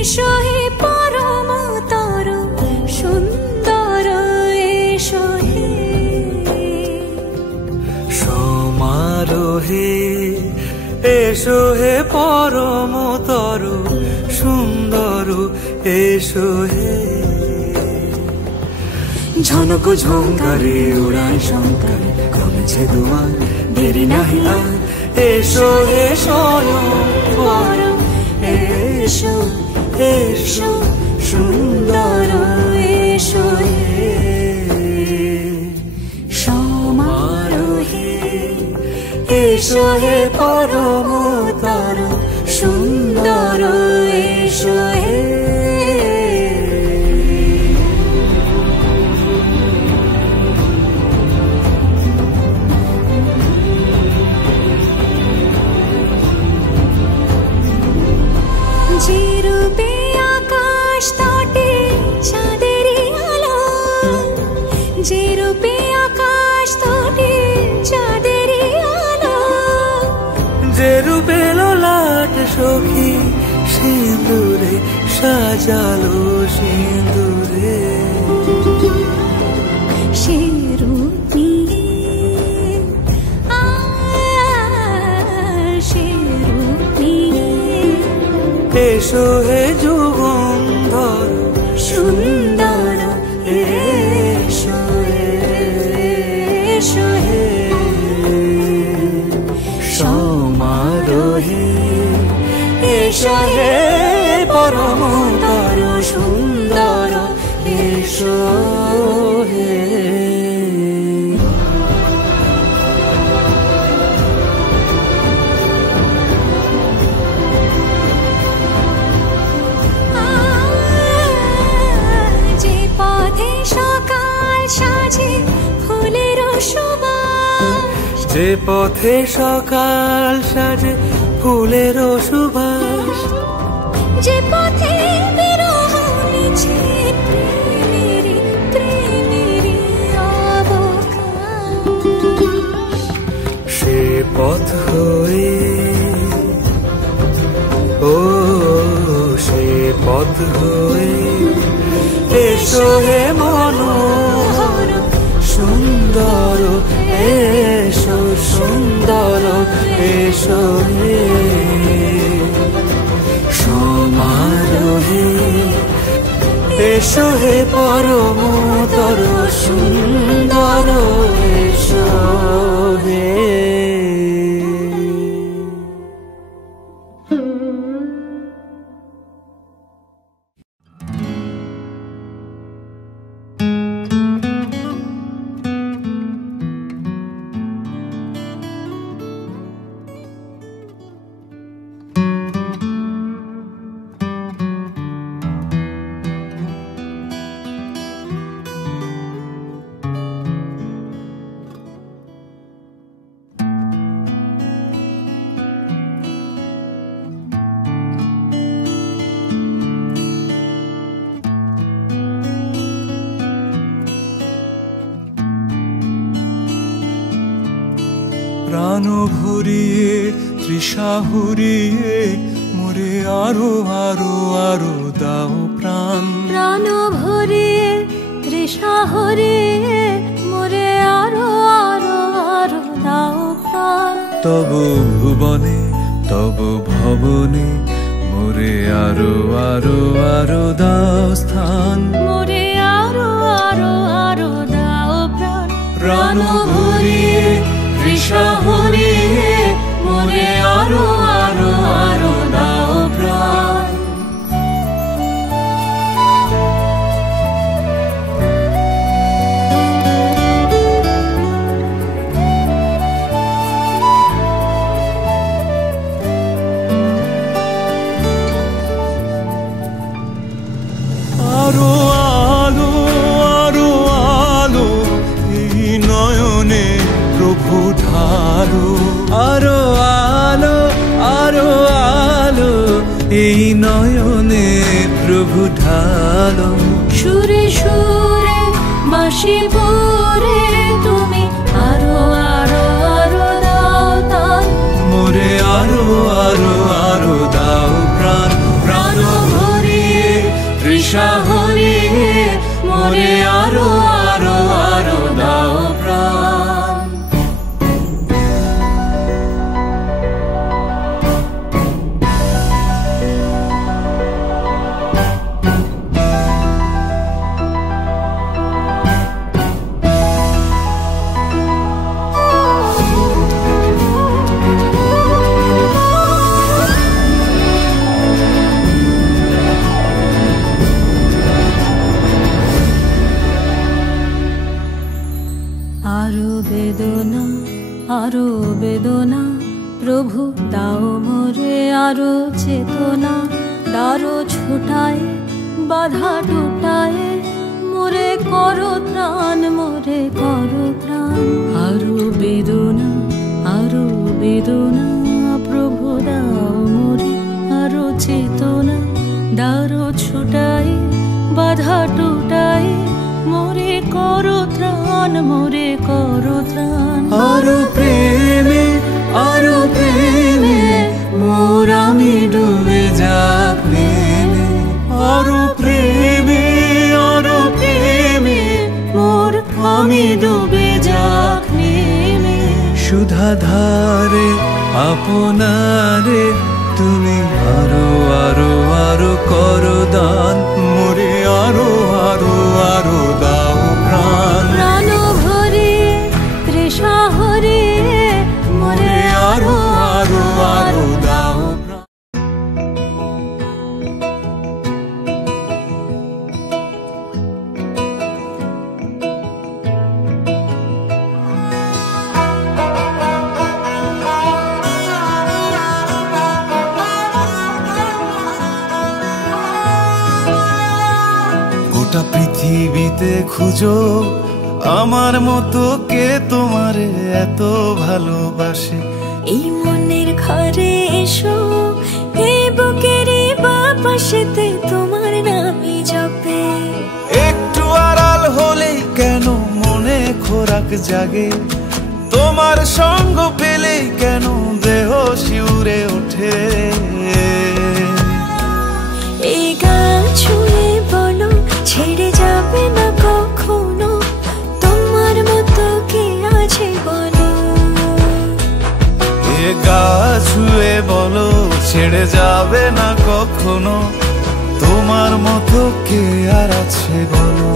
এসো হে পরম তর সুন্দর এসো হে সমারোহে এসো হে পরম তর সুন্দর এসো হে ঝনক ঝঙ্কারে উড়ায় শঙ্কার কমেছে দুয়ার দেরি নাহি আর এসো হে স্বয়ং পরম এসো এসো সুন্দর এসো হে সমারোহে এসো হে পরম তর সুন্দর এসো হে যে রূপে আকাশ তটে চাঁদেরই আলো যে রূপে আকাশ তটে চাঁদেরই আলো যে রূপে ললাট সখী সিঁদুরে সাজালো সিঁদুরে সে রূপ নিয়ে সে রূপ নিয়ে এসো হে যুগন্ধর সুন্দর এসো এসো হে সমারোহে এসো হে পরম তর সুন্দর এসো হে যে পথে সকাল সাজে ফুলের সুবাস যে পথে সকাল সাজে ফুলের সুবাস যে পথে বিরহ মিছে প্রেমেরই প্রেমেরই অবকাশ সে পথ হয়ে ও সে পথ হয়ে এসো হে মনোহর সুন্দর এসো সুন্দর এসো হে সমারোহে এসো হে পরম তর সুন্দর এসো হে প্রাণ ভরিয়ে তৃষা হরিয়ে মোরে আরো আরো আরো দাও প্রাণ প্রাণ ভরিয়ে তৃষা হরিয়ে মোরে আরো আরো আরো দাও প্রাণ তব ভুবনে তব ভবনে মোরে আরো আরো আরো দাও স্থান মোরে আরো আরো আরো দাও প্রাণ প্রাণ ভরিয়ে তৃষা হরিয়ে মোরে আরো আরো আরো দাও প্রাণ আরো আলো আরো আলো এই নয়নে প্রভু ঢালো আরো আলো আরো আলো এই নয়নে প্রভু ঢালো সুরে সুরে বাঁশি পরে তুমি আরো আরো আরো দাও তান মোরে আরো আরো আরো দাও প্রাণ প্রাণ ভরি তৃষা হারিয়ে মোরে আরো আরো আরো দাও প্রাণ। আরো বেদনা আরো বেদনা প্রভু দাও মোরে আরো চেতনা। দারো ছোটায় বাধা টুটায় মোরে করো ত্রাণ মোরে করো ত্রাণ। আরো বেদনা প্রভু দাও মোরে আরো চেতনা। দারো ছোটায় বাধা টুটায় মোরে করো ত্রাণ মোরে করো ত্রাণ। আরো প্রেমে মোর আমি ডুবে যাক নেমে। আরো প্রেমে মোর আমি ডুবে যাক নেমে। সুধা ধারে আপনারে তুমি আরো আরো আরো করো দান মোরে আরো আরো আরো দাও প্রাণ। প্রাণ ভরে তৃষা হরিয়ে মোরে আরো আরো আরো দাও প্রাণ। গোটা পৃথিবীতে খুঁজো আমার মতো কে তোমারে এত ভালোবাসে। এই মনের ঘরে এসো এই বুকেরই বাপাশেতে তোমার নামই জপে। একটু আড়াল হলেই কেন মনে খোরাক জাগে, তোমার সঙ্গ পেলেই কেন দেহ শিউরে ওঠে। এই গা ছুঁয়ে বলো ছেড়ে যাবে না কখনো, তোমার মতো কে আছে বলো। এ গা ছুঁয়ে বলো ছেড়ে যাবে না কখনো, তোমার মতো কে আর আছে বলো।